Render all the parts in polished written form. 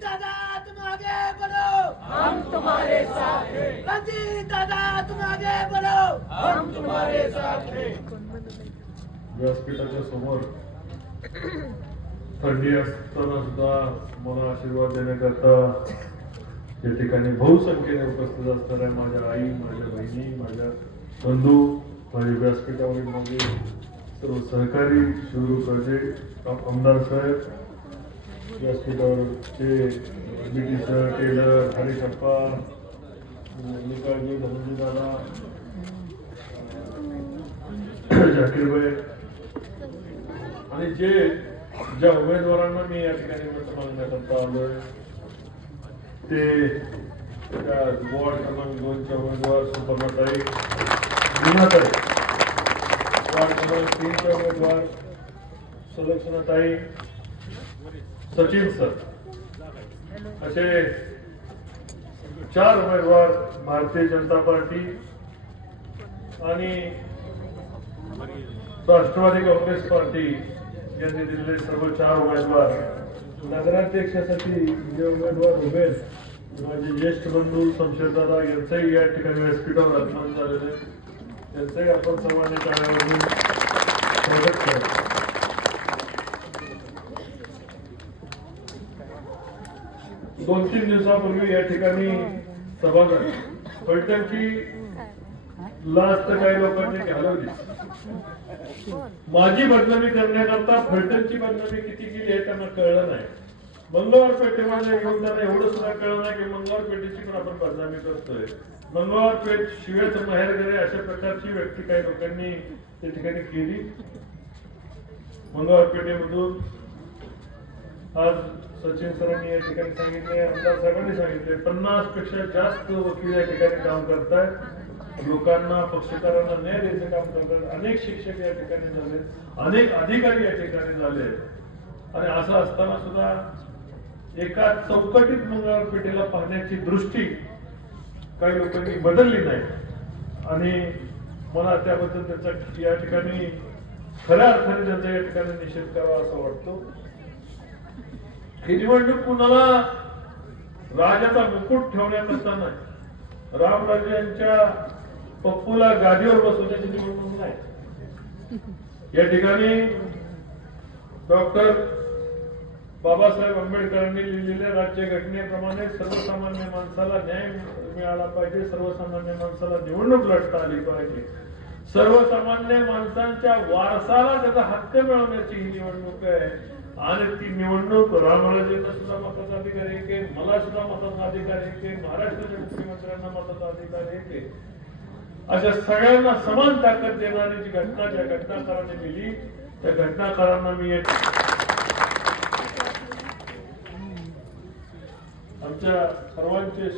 दादा तुम आगे बढ़ो, हम तुम्हारे साथ हैं, रंजीत दादा तुम आगे बढ़ो, हम तुम्हारे साथ हैं। व्यासपीठाच्या समोर थंडी असताना सुद्धा मला आशीर्वाद देण्याकरता या ठिकाणी बहुसंख्येने उपस्थित असणाऱ्या माझ्या आई, माझ्या बहिणी, माझ्या बंधू, माझे व्यासपीठावरील माझे सर्व सहकारी, शिवरूकराजे, आमदार साहेब, व्यासपीठावरचे बीटी सर, टेलर, हरीशप्पा, मल्लिकार्जी, धनंजय दादा, जाकीरभाई आणि ज्या उमेदवारांना मी या ठिकाणी मत मागण्याकरता आलोय ते त्या वॉर्ड क्रमांक 2च्या उमेदवार सुपर्णाताई, मीनाताई, वॉर्ड क्रमांक 3च्या उमेदवार सुलक्षणाताई, सचिन सर, असे 4 उमेदवार भारतीय जनता पार्टी आणि राष्ट्रवादी काँग्रेस पार्टी यांनी दिलेले सर्व 4 उमेदवार, नगराध्यक्षासाठी जे उमेदवार उभे माझे ज्येष्ठ बंधू शमशेरदादा यांचंही या ठिकाणी व्यासपीठावर आगमन झालेलं आहे, त्यांचंही आपण सर्वांनी टाळ्यावरून स्वागत करतो. 2-3 दिवसापूर्वी या ठिकाणी सभा झाली. फलटणची लाच तर काही लोकांनी घालवली. माझी बदनामी करण्याकरता फलटणची बदनामी किती केली आहे त्यांना कळलं नाही. मंगळवार पेठेमध्ये येऊन त्यांना एवढं सुद्धा कळलं नाही की मंगळवार पेठेची पण आपण बदनामी करतोय. मंगळवार पेठ शिवेचं माहेर घरे अशा प्रकारची व्यक्ती काही लोकांनी त्या ठिकाणी केली. मंगळवार पेठेमधून आज सचिन सरांनी या ठिकाणी सांगितले, आमदार साहेबांनी सांगितले 50 पेक्षा जास्त वकील या ठिकाणी काम करतायत. लोकांना, पक्षकारांना न्याय द्यायचं काम करतात. अनेक शिक्षक या ठिकाणी झाले, अनेक अधिकारी या ठिकाणी झाले आणि असं असताना सुद्धा एका चौकटीत मंगळवार पेठेला पाहण्याची दृष्टी काही लोकांनी बदलली नाही आणि मला त्याबद्दल त्याचा या ठिकाणी खऱ्या अर्थाने त्यांचा या ठिकाणी निषेध करावा असं वाटतो. ही निवडणूक कुणाला राजाचा मुकुट ठेवण्याकरता नाही, रामराजे यांच्या पप्पूला गादीवर बसवण्याची निवडणूक नाही. या ठिकाणी डॉक्टर बाबासाहेब आंबेडकरांनी लिहिलेल्या राज्यघटनेप्रमाणे सर्वसामान्य माणसाला न्याय मिळाला पाहिजे, सर्वसामान्य माणसाला निवडणूक लढता आली पाहिजे, सर्वसामान्य माणसांच्या वारसाला त्याचा हक्क मिळवण्याची ही निवडणूक आहे आणि ती निवडणूक रामराजेंना सुद्धा मताचा अधिकार आहे, मला सुद्धा मताचा अधिकार आहे, महाराष्ट्राच्या मुख्यमंत्र्यांना मताचा अधिकार आहे. अशा सगळ्यांना समान ताकद देणारी जी घटना ज्या घटनाकारांनी दिली त्या घटनाकारांना मी आमच्या सर्वांचे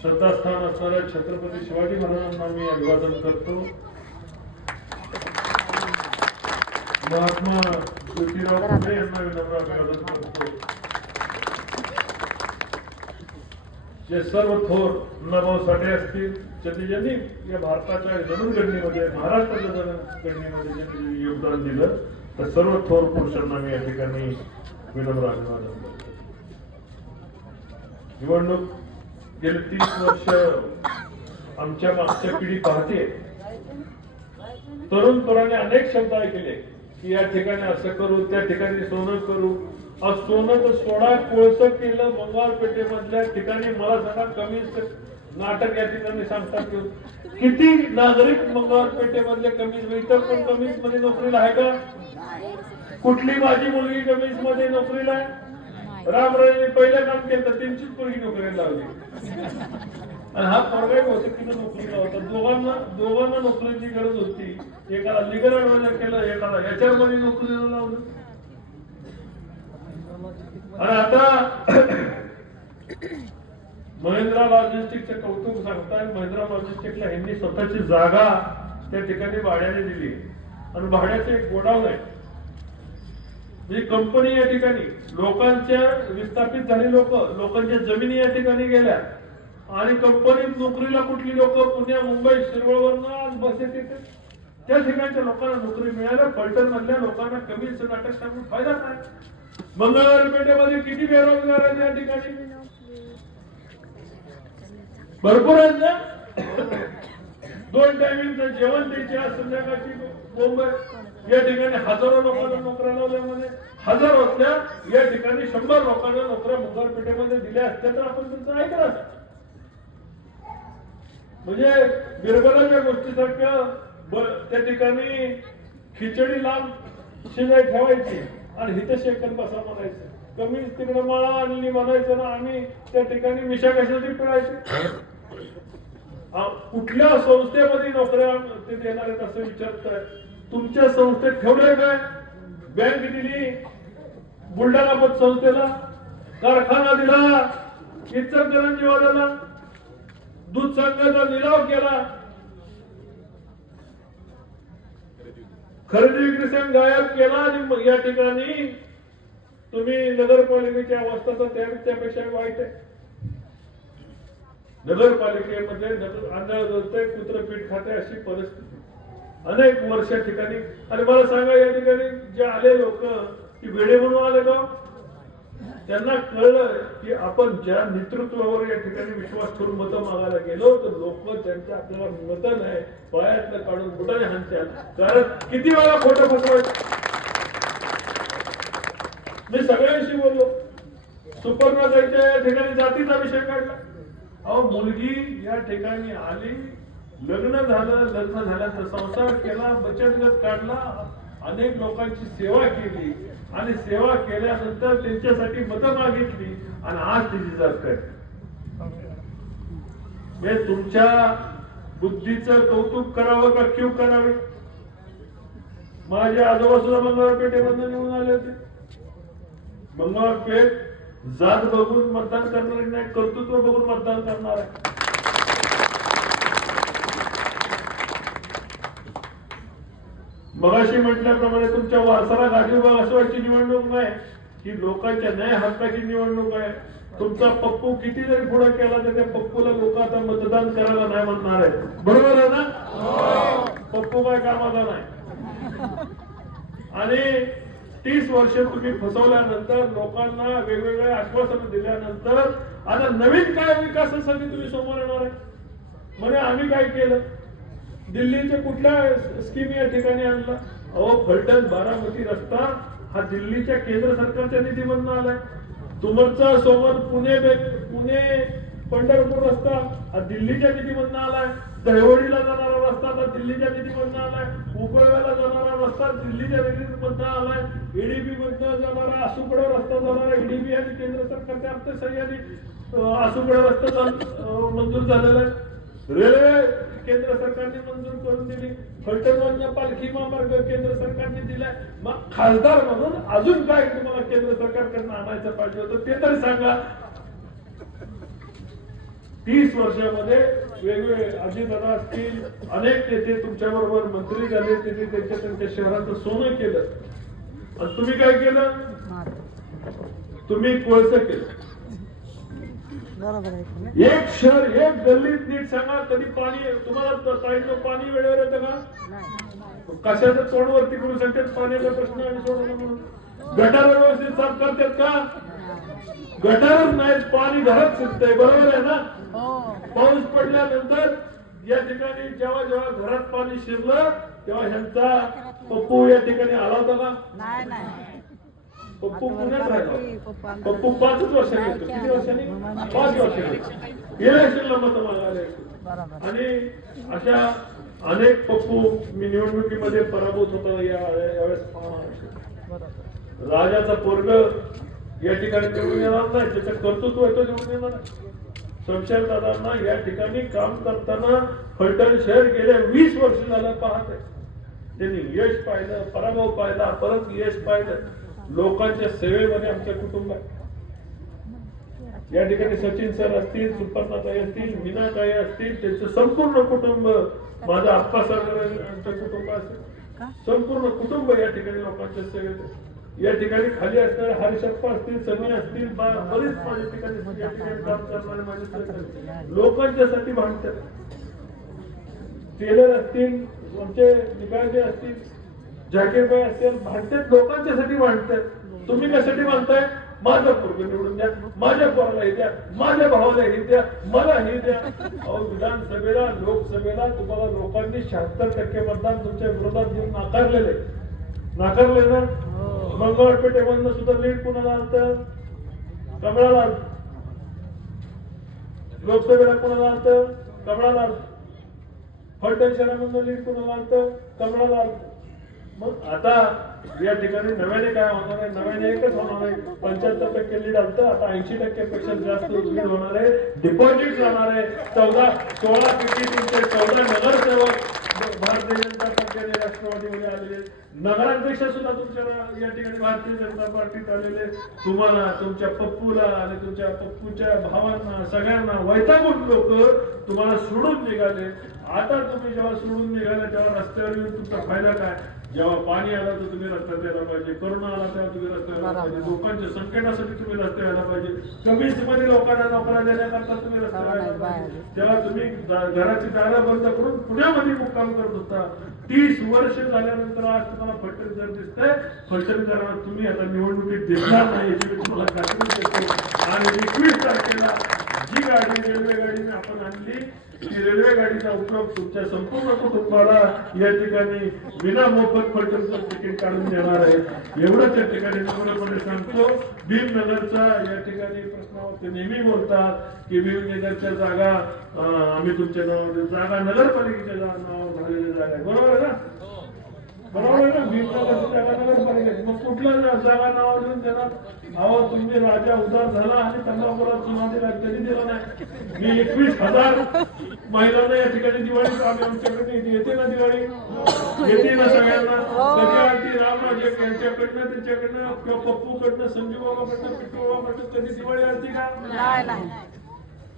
श्रद्धास्थान असणाऱ्या छत्रपती शिवाजी महाराजांना मी अभिवादन करतो. महात्मा ज्योतिराव फुले यांना विनम्र अभिवादन करतो. जे सर्व थोर अण्णाभाऊ साठे असतील ज्यांनी या भारताच्या जनगणनेमध्ये, महाराष्ट्राच्या जनगणनेमध्ये ज्यांनी योगदान दिलं तर सर्व थोर पुरुषांना मी या ठिकाणी विनम्र अभिवादन करतो. निवडणूक गेली 30 वर्ष आमच्या मागच्या पिढी पाहते. तरुण पोराने अनेक शब्द ऐकले की या ठिकाणी असं करू, त्या ठिकाणी सोनं करू. आज सोनं तर सोडा, कोळसं केलं मंगळवार पेठेमधल्या ठिकाणी. मला सांगा कमीज नाटक या ठिकाणी सांगतात किती नागरिक मंगळवार पेठेमधल्या कमीज, इतर पण कमीज मध्ये नोकरीला आहे का? कुठली माझी मुलगी कमीज मध्ये नोकरीला आहे? रामराजे पहिलं काम केलं तर त्यांचीच पोरगी नोकरीला लावली आणि हा पोरगा बहुतेकीनं नोकरीला होता. दोघांना नोकरीची गरज होती. एकाला लिगल ऍडवायझर केलं, एकाला HR मध्ये नोकरीला लावलं. आणि आता महिंद्रा लॉजिस्टिकचं कौतुक सांगताय. महिंद्रा लॉजिस्टिकला ह्यांनी स्वतःची जागा त्या ठिकाणी भाड्याने दिली आणि भाड्याचं एक गोडाऊन आहे. म्हणजे कंपनी या ठिकाणी लोकांच्या विस्थापित झाली लोकांच्या जमिनी या ठिकाणी गेल्या आणि कंपनीत नोकरीला कुठली लोक पुण्या, मुंबई, शिरवळवरनं आज बस येते त्या ठिकाणच्या लोकांना नोकरी मिळाल्या. फलटण मधल्या लोकांना कमीचं नाटक सांगून फायदा नाही. मंगळवार पेठेमध्ये किती बेरोजगार आहेत या ठिकाणी? भरपूर आहेत ना. 2 टायमिंगचं जेवण द्यायचे, आज संध्याकाळची बोंब आहे. या ठिकाणी हजारो लोकांना नोकऱ्या लावल्यामध्ये हजार होत्या, या ठिकाणी 100 लोकांना नोकऱ्या मंगळवार पेठेमध्ये दिल्या असत्या तर आपण त्यांचं ऐकलं असतं. म्हणजे बिरबलाच्या गोष्टीसारखं त्या ठिकाणी खिचडी लांब शिजाय ठेवायची आणि हिथं शेकत बसा म्हणायचं. कमी तिकडे माळा आणली म्हणायचं ना, आम्ही त्या ठिकाणी मिशा कशासाठी पिळायचे. कुठल्या संस्थेमध्ये नोकऱ्या ते देणार आहेत असं विचारताय. तुमच्या संस्थेत ठेवलंय काय? बँक दिली बुलढाणा पतसंस्थेला, कारखाना दिला इचलकरंजी वाल्याला, दूध संघाचा निलाव केला, खरेदी विक्री संघ गायब केला आणि या ठिकाणी तुम्ही नगरपालिकेच्या अवस्था तर त्यापेक्षा वाईट आहे. नगरपालिकेमध्ये आंधळ गळतंय, कुत्र पीठ खाते अशी परिस्थिती अनेक वर्षा ठिकाणी. आणि मला सांगा, या ठिकाणी जे आले लोक की वेळे म्हणून आले का? त्यांना कळलं की आपण ज्या नेतृत्वावर या ठिकाणी विश्वास ठेवून मतं मागायला गेलो तर लोक त्यांच्या आपल्याला मतं नाही पायातलं काढून बुटाने हाणत्याल. कारण किती वेळा खोटं फसवायचं. मी सगळ्यांशी बोललो. सुपर्णाताईच्या या ठिकाणी जातीचा विषय काढला. अहो, मुलगी या ठिकाणी आली, लग्न झालं, लग्न झाल्याचा संसार केला, बचत गट काढला, अनेक लोकांची सेवा केली आणि सेवा केल्यानंतर त्यांच्यासाठी मतं मागितली आणि आज तिची जात काय. हे तुमच्या बुद्धीचं कौतुक करावं का क्यू करावे? माझे आजोबा सुद्धा मंगळवार पेठेमधून निवडून आले होते. मंगळवार पेठ जात बघून मतदान करणार नाही, कर्तृत्व बघून मतदान करणार आहे. मगाशी म्हटल्याप्रमाणे तुमच्या वारसाला गादी उभा बसवायची निवडणूक नाही, ही लोकांच्या न्याय हक्काची निवडणूक आहे. तुमचा पप्पू किती जरी पुढे केला तर त्या पप्पूला लोक आता मतदान करायला नाही म्हणणार आहे. बरोबर आहे ना? पप्पू काय कामाला नाही. आणि 30 वर्ष तुम्ही फसवल्यानंतर, लोकांना वेगवेगळे आश्वासन दिल्यानंतर आता नवीन काय विकासासाठी तुम्ही समोर येणार आहे? म्हणजे आम्ही काय केलं? दिल्लीच्या कुठल्या स्कीम या ठिकाणी आणला? अहो, फलटण बारामती रस्ता हा दिल्लीच्या केंद्र सरकारच्या निधीमधून आलाय. तुमचा सोबत पुणे पंढरपूर रस्ता हा दिल्लीच्या निधीमधून आलाय. दहिवडीला जाणारा रस्ता हा दिल्लीच्या निधीमधून आलाय. उपळव्याला जाणारा रस्ता दिल्लीच्या निधीमधून आलाय. ईडीबी मधनं जाणारा आसुकडा रस्ता जाणारा ईडीबी आणि केंद्र सरकारच्या अर्थसहाय्याने आसुकडा रस्ता मंजूर झालेला आहे. रेल्वे केंद्र सरकारने मंजूर करून दिली. फलटणवरनं पालखी महामार्ग केंद्र सरकारने दिलाय. मग खासदार म्हणून अजून काय तुम्हाला केंद्र सरकारकडनं आणायचं पाहिजे होतं ते तरी सांगा. 30 वर्षामध्ये वेगवेगळे अजितदादा असतील, अनेक नेते तुमच्या बरोबर मंत्री झाले, त्यांनी त्यांच्या शहराचं सोनं केलं. आणि तुम्ही काय केलं? तुम्ही कोळसं केलं. एक शहर, एक गल्लीत नीट सांगा, कधी पाणी तुम्हाला ताईंना पाणी वेळेवर येतं का? कशाचं तोंडवरती करू शकतात पाण्याचा प्रश्न आणि सोडवणं म्हणून? गटार व्यवस्थित साफ करतात का? गटारच नाहीत, पाणी घरात शिरतंय. बरोबर आहे ना? पाऊस पडल्यानंतर या ठिकाणी जेव्हा जेव्हा घरात पाणी शिरलं तेव्हा ह्यांचा पप्पू या ठिकाणी आला होता का? पप्पू पुण्यात राहिला. पप्पू 5 वर्षांनी येतो. किती वर्षांनी? 5 वर्षांनी इलेक्शनला मत मागायला. आणि अशा अनेक पप्पू मी निवडणुकीमध्ये पराभूत होता यावेळेस. राजाचा पोरग या ठिकाणी निवडून येणार नाही, त्याचं कर्तृत्व आहे तो निवडून येणार. शमशेर दादांना या ठिकाणी काम करताना फलटण शहर गेल्या 20 वर्ष झालं पाहत आहे. त्यांनी यश पाहिलं, पराभव पाहिला, परत यश पाहिलं. लोकांच्या सेवेमध्ये आमच्या कुटुंब आहे. या ठिकाणी सचिन सर असतील, सुपर्णाताई असतील, मीनाताई असतील, त्यांचं संपूर्ण कुटुंब, माझा आप्पा सरकारांचं कुटुंब असेल, संपूर्ण कुटुंब या ठिकाणी लोकांच्या सेवेत. या ठिकाणी खाली असणारे हरिशप्पा असतील, सनी असतील, बरेच माझ्या ठिकाणी या ठिकाणी काम करणारे माझे लोकांच्यासाठी भांडतात. टेलर असतील, आमचे निकाळजे असतील, जाकीरबाई असतील, भांडतात, लोकांच्यासाठी भांडतात. तुम्ही कशासाठी म्हणताय माझं पोरग निवडून द्या, माझ्या पोराला हे द्या, माझ्या भावाला हे द्या, मला हे द्या. अहो विधानसभेला लोकसभेला तुम्हाला लोकांनी 76% मतदान तुमच्या विरोधात देऊन नाकारले ना. मंगळवार पेठेमधनं सुद्धा लीड कुणाला आलतं? कमळाला. लोकसभेला कुणाला आलतं? कमळाला. फलटण शहरामधनं लीड कुणाला आलतं? कमळाला. मग आता या ठिकाणी नव्याने काय होणार आहे? नव्याने एकच होणार आहे. 75% लीड आलतं, आता 80% पेक्षा जास्त लीड होणार आहे. डिपॉझिट राहणार आहे. 16 पैकी तुमचे 14 नगरसेवक भारतीय जनता पक्षाने राष्ट्रवादीमध्ये आलेले, नगराध्यक्ष सुद्धा तुमच्या या ठिकाणी भारतीय जनता पार्टीत आलेले. तुम्हाला, तुमच्या पप्पूला आणि तुमच्या पप्पूच्या भावांना सगळ्यांना वैतागून लोक तुम्हाला सोडून निघाले. आता तुम्ही जेव्हा सोडून निघाले तेव्हा रस्त्यावर येऊन तुमचा फायदा काय? जेव्हा पाणी आलं तर तुम्ही रस्त्यात यायला पाहिजे, करोना आला तेव्हा तुम्ही रस्त्यावर यायला पाहिजे, लोकांच्या संकटासाठी तुम्ही रस्त्यावर यायला पाहिजे, कमीच मध्ये लोकांना नोकऱ्या देण्याकरता तुम्ही रस्त्यावर यायला पाहिजे. तेव्हा तुम्ही घराची दारं बंद करून पुण्यामध्ये मुक्काम करत होता. 30 वर्ष झाल्यानंतर आज तुम्हाला फलटणकर दिसतंय. फलटणकरांना तुम्ही आता निवडणुकीत दिसणार नाही याची मी तुम्हाला खात्री देतो. आणि 21 तारखेला जी गाडी रेल्वे गाडीने आपण आणली ती रेल्वे गाडीचा उपयोग तुमच्या संपूर्ण कुटुंबाला या ठिकाणी विना मोफत फलटणचं तिकीट काढून देणार आहे. एवढंच या ठिकाणी नम्रपणे सांगतो. भीमनगरचा या ठिकाणी प्रश्नावर ते नेहमी बोलतात की भीमनगरच्या जागा आम्ही तुमच्या नावावर, जागा नगरपालिकेच्या नावावर झालेल्या जागा आहे. बरोबर आहे ना? बरोबर आहे ना? भीमनगरची जागा नगरपालिकेची, मग कुठल्या जागा नावावर देऊन देणार? अहो तुम्ही राजा उदार झाला आणि तंबाखूला चुना दिला, कधी दिला नाही. मी 21,000 महिलांना या ठिकाणी दिवाळी आम्ही आमच्याकडे येते ना, दिवाळी येते ना सगळ्यांना. कधी आली रामराजे यांच्याकडनं, त्यांच्याकडनं किंवा पप्पूकडनं, संजीव बाबाकडनं, पिट्टू बाबाकडनं कधी दिवाळी आली का?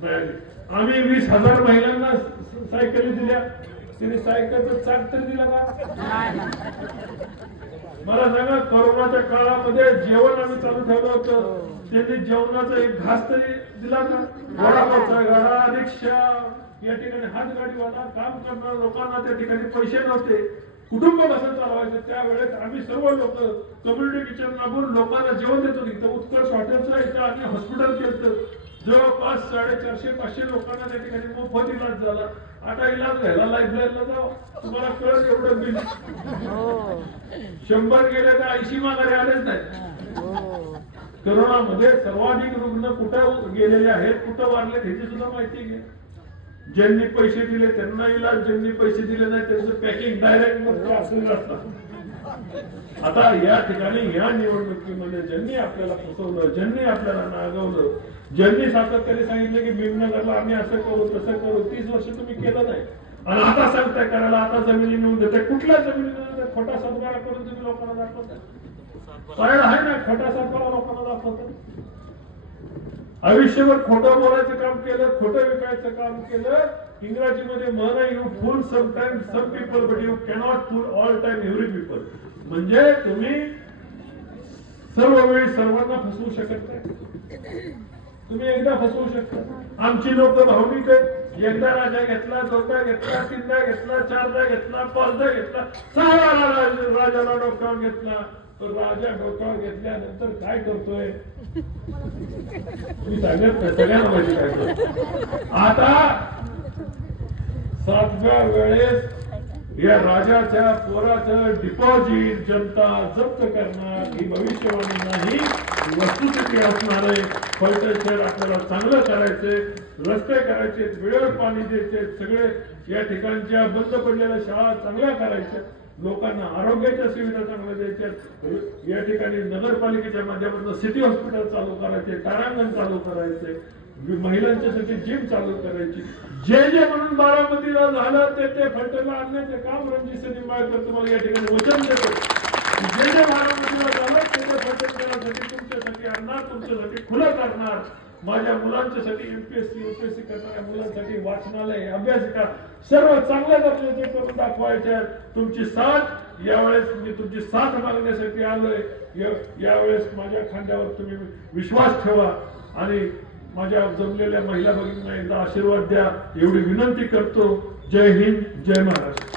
नाही. आम्ही 20,000 महिलांना सायकली दिल्या. तिने सायकलचं चाक तरी दिला का? मला सांगा, कोरोनाच्या काळामध्ये जेवण आम्ही चालू ठेवलं होतं, त्यांनी जेवणाचा एक घास तरी दिला का? वडापावचा गाडा, रिक्षा, या ठिकाणी हातगाडीवाला, काम करणाऱ्या लोकांना त्या ठिकाणी पैसे नव्हते, कुटुंब कसं चालवायचं? त्यावेळेस आम्ही सर्व लोक कम्युनिटी किचन राबवून लोकांना जेवण देत होतो. इथं उत्कर्ष हॉटेलचं इथं आम्ही हॉस्पिटल केलं, जवळपास 450-500 लोकांना त्या ठिकाणी मोफत इलाज झाला. आता इलाज घ्यायला लाईफलाईनला जाऊ, तुम्हाला कळत एवढं बिल 100 गेले तर 80 माघारी आलेच नाही. करोनामध्ये सर्वाधिक रुग्ण कुठं गेलेले आहेत, कुठं वाढले ह्याची सुद्धा माहिती घ्या. ज्यांनी पैसे दिले त्यांना इलाज, ज्यांनी पैसे दिले नाही त्यांचं पॅकिंग डायरेक्ट मध्ये असलेलं असतं. आता या ठिकाणी या निवडणुकीमध्ये ज्यांनी आपल्याला फसवलं, ज्यांनी आपल्याला नागवलं, ज्यांनी सातत्याने सांगितलं की भीमनगरला आम्ही असं करू तसं करू, 30 वर्ष तुम्ही केलं नाही आणि आता सांगताय करायला, आता जमिनी नेऊन देताय. कुठल्या जमिनी नेऊन? खोटा सातबारा करून तुम्ही लोकांना दाखवताय. कारण आहे ना, खोटा सातबारा लोकांना दाखवताय. आयुष्यभर खोटं बोलायचं काम केलं, खोटं विकायचं काम केलं. इंग्रजीमध्ये म्हण आहे, you fool sometimes some people but you cannot fool all time every people. म्हणजे तुम्ही सर्व वेळी सर्वांना फसवू शकत नाही. तुम्ही एकदा फसवू शकता. आमची लोक भावनिक आहेत. एकदा राजा घेतला, दोनदा घेतला, तीनदा घेतला, चारदा घेतला, 5दा घेतला, 6दा राजाला डोक्यावर घेतला. तर राजा डोक्यावर घेतल्यानंतर काय करतोय मी सगळ्यांना माहिती काय करतो. आता 7व्या वेळेस या राजाच्या पोराचं डिपॉझिट जनता जप्त करणार ही भविष्यवाणी नाही, वस्तुस्थिती असणार आहे. फलटण शहर आपल्याला चांगलं करायचंय, रस्ते करायचे, वेळेवर पाणी द्यायचे, सगळे या ठिकाणच्या बंद पडलेल्या शाळा चांगल्या करायच्या, लोकांना आरोग्याच्या सुविधा चांगल्या द्यायच्या, या ठिकाणी नगरपालिकेच्या माध्यमातून सिटी हॉस्पिटल चालू करायचे, तारांगण चालू करायचे, महिलांच्यासाठी जिम चालू करायची. जे जे म्हणून बारामतीला झालं ते फलटणला आणण्याचे काम रणजित निंबाळकर तुम्हाला या ठिकाणी वचन देतो. जे जे बारामतीला झालं ते फलटणकरांसाठी, तुमच्यासाठी आणणार, तुमच्यासाठी खुलं करणार. माझ्या मुलांच्यासाठी एमपीएससी यूपीएससी करणाऱ्या मुलांसाठी वाचनालय, अभ्यासिका सर्व चांगल्या दर्जाचे करून दाखवायचे. तुमची साथ यावेळेस, मी तुमची साथ मागण्यासाठी आलोय. यावेळेस माझ्या खांद्यावर तुम्ही विश्वास ठेवा आणि माझ्या जमलेल्या महिला भगिनींना एकदा आशीर्वाद द्या एवढी विनंती करतो. जय हिंद, जय महाराष्ट्र.